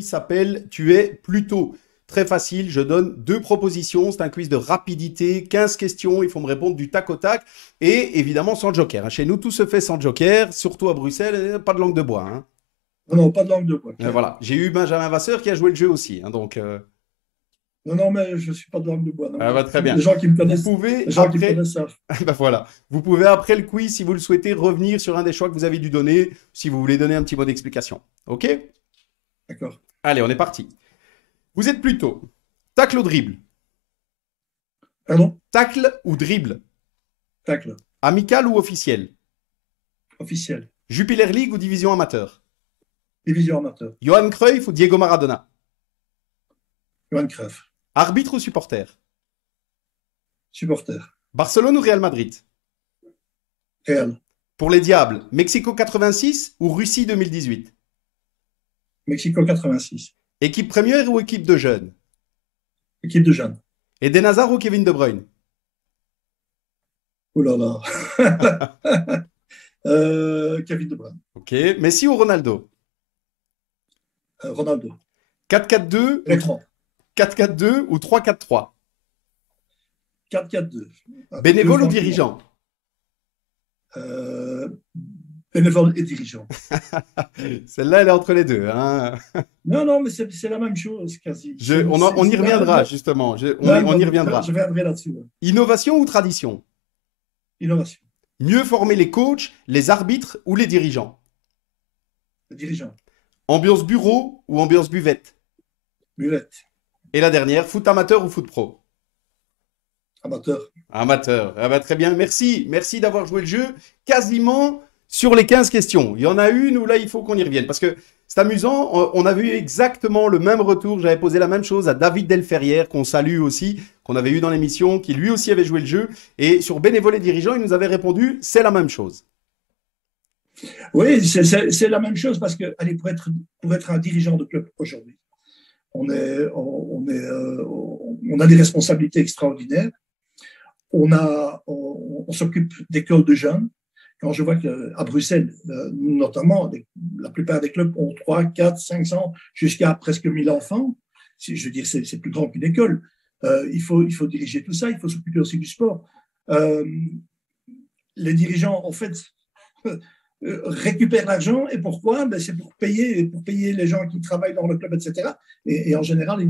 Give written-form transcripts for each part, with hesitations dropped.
quiz s'appelle Tu es plutôt. Très facile, je donne deux propositions. C'est un quiz de rapidité, 15 questions. Il faut me répondre du tac au tac. Et évidemment sans joker. Chez nous, tout se fait sans joker, surtout à Bruxelles, pas de langue de bois. Hein. Non, non, pas de langue de bois, clair. Voilà, j'ai eu Benjamin Vasseur qui a joué le jeu aussi. Hein, donc, Non, non, mais je ne suis pas de langue de bois. Non, non. très Les bien. gens qui me Vous connaissent, pouvez les gens qui me après, connaissent savent. ben voilà, vous pouvez après le quiz, si vous le souhaitez, revenir sur un des choix que vous avez dû donner, si vous voulez donner un petit mot d'explication. Ok? D'accord. Allez, on est parti. Vous êtes plutôt tacle ou dribble? Pardon? Tacle ou dribble? Tacle. Amical ou officiel? Officiel. Jupiler League ou division amateur? Division amateur. Johan Cruyff ou Diego Maradona? Johan Cruyff. Arbitre ou supporter? Supporter. Barcelone ou Real Madrid? Real. Pour les Diables, Mexico 86 ou Russie 2018? Mexico 86. Équipe première ou équipe de jeunes? Équipe de jeunes. Eden Hazard ou Kevin De Bruyne? Oh là là. Kevin De Bruyne. Ok. Messi ou Ronaldo? Ronaldo. 4-4-2 ou Électron. 4-4-2 ou 3-4-3? 4-4-2. Avec deux Bénévole ou flancs. dirigeant? Euh, bénévole et dirigeant. Celle-là, elle est entre les deux. Hein. Non, non, mais c'est la même chose, quasi. On y reviendra, justement. On y Je reviendra. viendrai là-dessus. Ouais. Innovation ou tradition? Innovation. Mieux former les coachs, les arbitres ou les dirigeants? Dirigeant. Ambiance bureau ou ambiance buvette? Mulette. Et la dernière, foot amateur ou foot pro? Amateur. Amateur. Ah bah, très bien, merci. Merci d'avoir joué le jeu quasiment sur les 15 questions. Il y en a une où là, il faut qu'on y revienne. Parce que c'est amusant, on a vu exactement le même retour. J'avais posé la même chose à David Delferrière, qu'on salue aussi, qu'on avait eu dans l'émission, qui lui aussi avait joué le jeu. Et sur Bénévole et dirigeant, il nous avait répondu, c'est la même chose. Oui, c'est la même chose parce que, allez, pour être un dirigeant de club aujourd'hui, on a des responsabilités extraordinaires. On s'occupe d'écoles de jeunes. Quand je vois qu'à Bruxelles, notamment, la plupart des clubs ont 3, 4, 500, jusqu'à presque 1000 enfants. Je veux dire, c'est plus grand qu'une école. Il faut diriger tout ça. Il faut s'occuper aussi du sport. Les dirigeants, en fait, récupèrent l'argent. Et pourquoi? C'est pour payer les gens qui travaillent dans le club, etc. Et en général,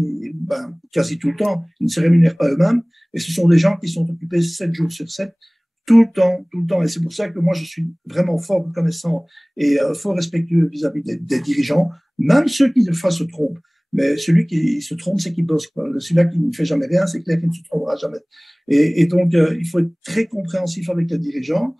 quasi tout le temps, ils ne se rémunèrent pas eux-mêmes. Et ce sont des gens qui sont occupés 7 jours sur 7, tout le temps, tout le temps. Et c'est pour ça que moi, je suis vraiment fort reconnaissant et fort respectueux vis-à-vis des dirigeants, même ceux qui, des fois, se trompent. Mais celui qui se trompe, c'est qu'il bosse. Celui-là qui ne fait jamais rien, c'est clair qu'il ne se trompera jamais. Et donc, il faut être très compréhensif avec les dirigeants.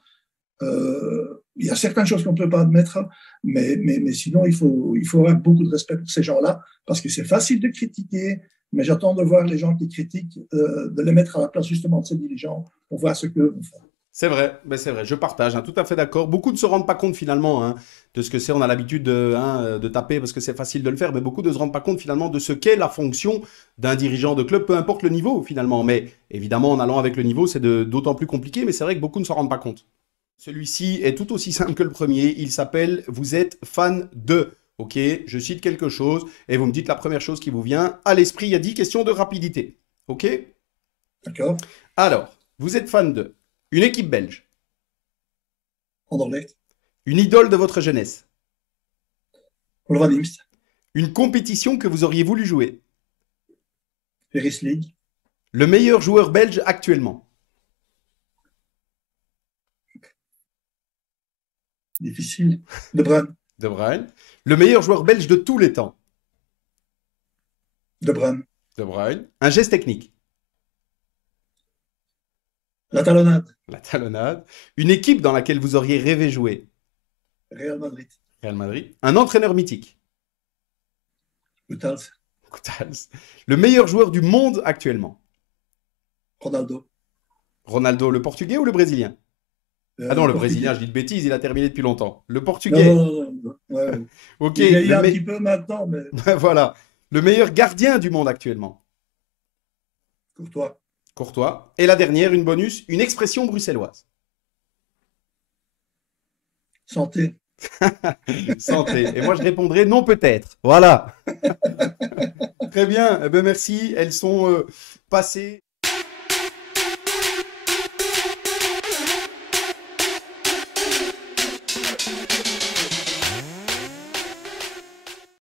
Il y a certaines choses qu'on ne peut pas admettre, mais sinon, il faut avoir beaucoup de respect pour ces gens-là, parce que c'est facile de critiquer, mais j'attends de voir les gens qui critiquent, de les mettre à la place justement de ces dirigeants pour voir ce que vont faire. C'est vrai, ben c'est vrai, je partage, hein, tout à fait d'accord. Beaucoup ne se rendent pas compte finalement hein, de ce que c'est. On a l'habitude de taper parce que c'est facile de le faire, mais beaucoup ne se rendent pas compte finalement de ce qu'est la fonction d'un dirigeant de club, peu importe le niveau finalement. Mais évidemment, en allant avec le niveau, c'est d'autant plus compliqué, mais c'est vrai que beaucoup ne s'en rendent pas compte. Celui-ci est tout aussi simple que le premier. Il s'appelle Vous êtes fan de. Ok, je cite quelque chose et vous me dites la première chose qui vous vient à l'esprit. Il y a 10 questions de rapidité. Ok? D'accord? Alors, vous êtes fan de une équipe belge, Anderlecht, une idole de votre jeunesse, Wolverhampton, une compétition que vous auriez voulu jouer, Paris League, le meilleur joueur belge actuellement, difficile, De Bruyne, De Bruyne, le meilleur joueur belge de tous les temps, De Bruyne, De Bruyne, un geste technique, la talonnade, la talonnade, une équipe dans laquelle vous auriez rêvé jouer, Real Madrid, Real Madrid, un entraîneur mythique, Utals, le meilleur joueur du monde actuellement, Ronaldo, Ronaldo, le portugais ou le brésilien? Ah non, le brésilien, portugais. je dis de bêtises, il a terminé depuis longtemps. Le Non, portugais, non, non, non. Ouais. ok, Il vieillit un petit peu maintenant, mais voilà, le meilleur gardien du monde actuellement. Courtois, Courtois. Et la dernière, une bonus, une expression bruxelloise. santé, Santé. Et moi, je répondrai non, peut-être. Voilà. Très bien. Eh ben, merci. Elles sont passées.